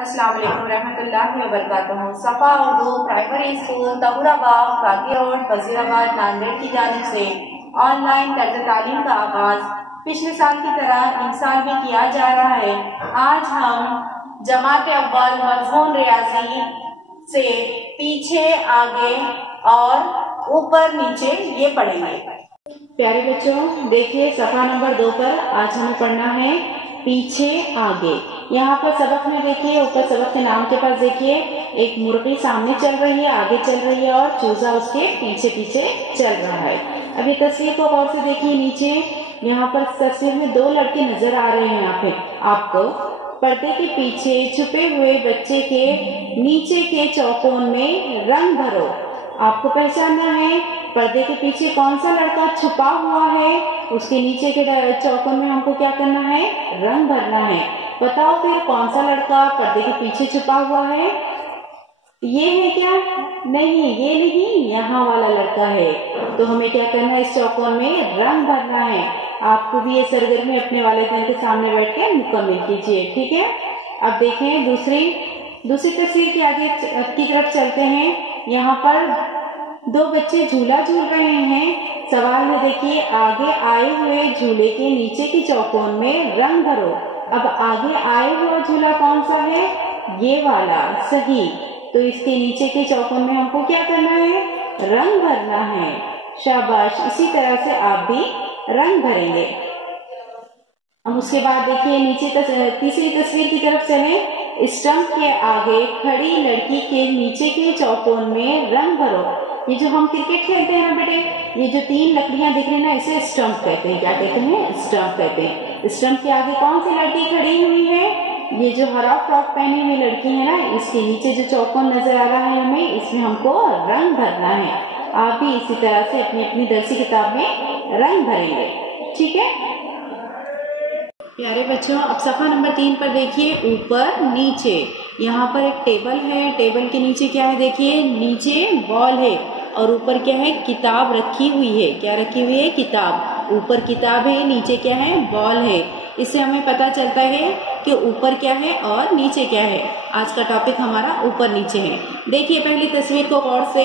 अस्सलाम वालेकुम रहमतुल्लाहि व बरकातुहू। सफ़ा उर्दू प्राइमरी स्कूल तहुराबाग काकी रोड वजीराबाद नांदेड़ की जानिब से ऑनलाइन तर्ज तालीम का आगाज पिछले साल की तरह इस साल भी किया जा रहा है। आज हम जमात अव्वल मज़मून रियाजी से पीछे आगे और ऊपर नीचे ये पढ़ेंगे। प्यारे बच्चों देखिए सफ़ा नंबर 2 पर आज हमें पढ़ना है पीछे आगे। यहाँ पर सबक में देखिए ऊपर सबक के नाम के पास देखिए एक मुर्गी सामने चल रही है, आगे चल रही है और चूजा उसके पीछे पीछे चल रहा है। अब ये तस्वीर को गौर से देखिए नीचे यहाँ पर तस्वीर में 2 लड़के नजर आ रहे हैं। यहाँ पे आपको पर्दे के पीछे छुपे हुए बच्चे के नीचे के चौकोन में रंग भरो। आपको पहचानना है पर्दे के पीछे कौन सा लड़का छुपा हुआ है, उसके नीचे के चौकोन में हमको क्या करना है, रंग भरना है। बताओ फिर कौन सा लड़का पर्दे के पीछे छुपा हुआ है? ये है क्या? नहीं, ये नहीं, यहाँ वाला लड़का है। तो हमें क्या करना है, इस चौकोन में रंग भरना है। आपको भी ये सरगर्मी अपने वालिदैन के सामने बैठ के मुकम्मल कीजिए, ठीक है। अब देखें दूसरी तस्वीर के आगे की तरफ चलते हैं। यहाँ पर 2 बच्चे झूला झूल रहे हैं। सवाल में देखिए आगे आए हुए झूले के नीचे की चौकोन में रंग भरो। अब आगे आए हुआ झूला कौन सा है? ये वाला, सही। तो इसके नीचे के चौकोन में हमको क्या करना है, रंग भरना है। शाबाश, इसी तरह से आप भी रंग भरेंगे। अब उसके बाद देखिए नीचे तीसरी तस्वीर की तरफ चलें। स्टंप के आगे खड़ी लड़की के नीचे के चौकोन में रंग भरो। ये जो हम क्रिकेट खेलते हैं ना बेटे, ये जो 3 लकड़ियां दिख रही है ना, इसे स्टंप कहते हैं। क्या कहते हैं? स्टंप कहते हैं। स्टंप के आगे कौन सी लड़की खड़ी हुई है? ये जो हरा फ्रॉक पहनी हुई लड़की है ना, इसके नीचे जो चौकोन नजर आ रहा है हमें, इसमें हमको रंग भरना है। आप भी इसी तरह से अपनी अपनी दर्सी किताब में रंग भरेंगे, ठीक है। प्यारे बच्चों अब सफ़ा नंबर 3 पर देखिए ऊपर नीचे। यहाँ पर एक टेबल है, टेबल के नीचे क्या है देखिए, नीचे बॉल है और ऊपर क्या है, किताब रखी हुई है। क्या रखी हुई है? किताब। ऊपर किताब है, नीचे क्या है, बॉल है। इससे हमें पता चलता है कि ऊपर क्या है और नीचे क्या है। आज का टॉपिक हमारा ऊपर नीचे है। देखिए पहली तस्वीर को गौर से।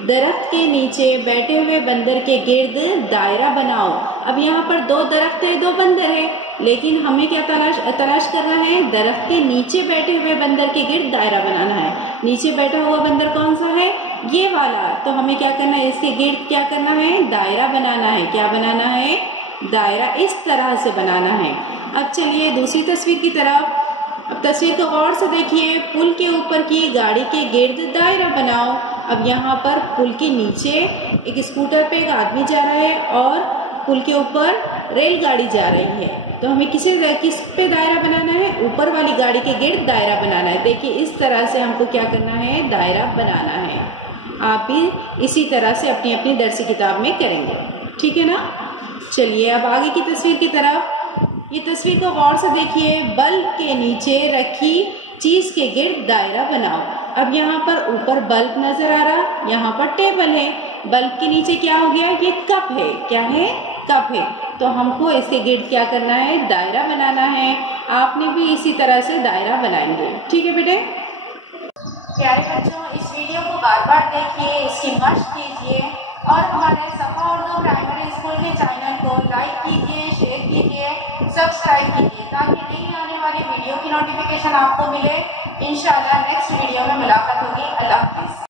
दरख्त के नीचे बैठे हुए बंदर के गिर्द दायरा बनाओ। अब यहाँ पर 2 दरख्त है, 2 बंदर है, लेकिन हमें क्या तलाश करना है, दरख्त के नीचे बैठे हुए बंदर के गिर्द दायरा बनाना है। नीचे बैठा हुआ बंदर कौन सा है? ये वाला। तो हमें क्या करना है, इसके गिर्द क्या करना है, दायरा बनाना है। क्या बनाना है? दायरा इस तरह से बनाना है। अब चलिए दूसरी तस्वीर की तरफ। अब तस्वीर को गौर से देखिए। पुल के ऊपर की गाड़ी के गिर्द दायरा बनाओ। अब यहाँ पर पुल के नीचे एक स्कूटर पे एक आदमी जा रहा है और पुल के ऊपर रेलगाड़ी जा रही है। तो हमें किस पे दायरा बनाना है? ऊपर वाली गाड़ी के गिर्द दायरा बनाना है। देखिए इस तरह से हमको क्या करना है, दायरा बनाना है। आप भी इसी तरह से अपनी अपनी दर्सी किताब में करेंगे, ठीक है ना। चलिए अब आगे की तस्वीर की तरफ। ये तस्वीर को गौर से देखिए। बल्ब के नीचे रखी चीज के गिर्द दायरा बनाओ। अब यहाँ पर ऊपर बल्ब नजर आ रहा, यहाँ पर टेबल है। बल्ब के नीचे क्या हो गया, ये कप है। क्या है? कप है। तो हमको इसके गिर्द क्या करना है, दायरा बनाना है। आपने भी इसी तरह से दायरा बनाएंगे, ठीक है बेटे। प्यारे बच्चों इस वीडियो को बार-बार देखिए, इसकी मशक कीजिए और हमारे सफ़ा उर्दू प्राइमरी स्कूल के चैनल को लाइक कीजिए, शेयर कीजिए, सब्सक्राइब कीजिए ताकि नई आने वाली वीडियो की नोटिफिकेशन आपको मिले। इंशाल्लाह नेक्स्ट वीडियो में मुलाकात होगी। अल्लाह हाफ़िज़।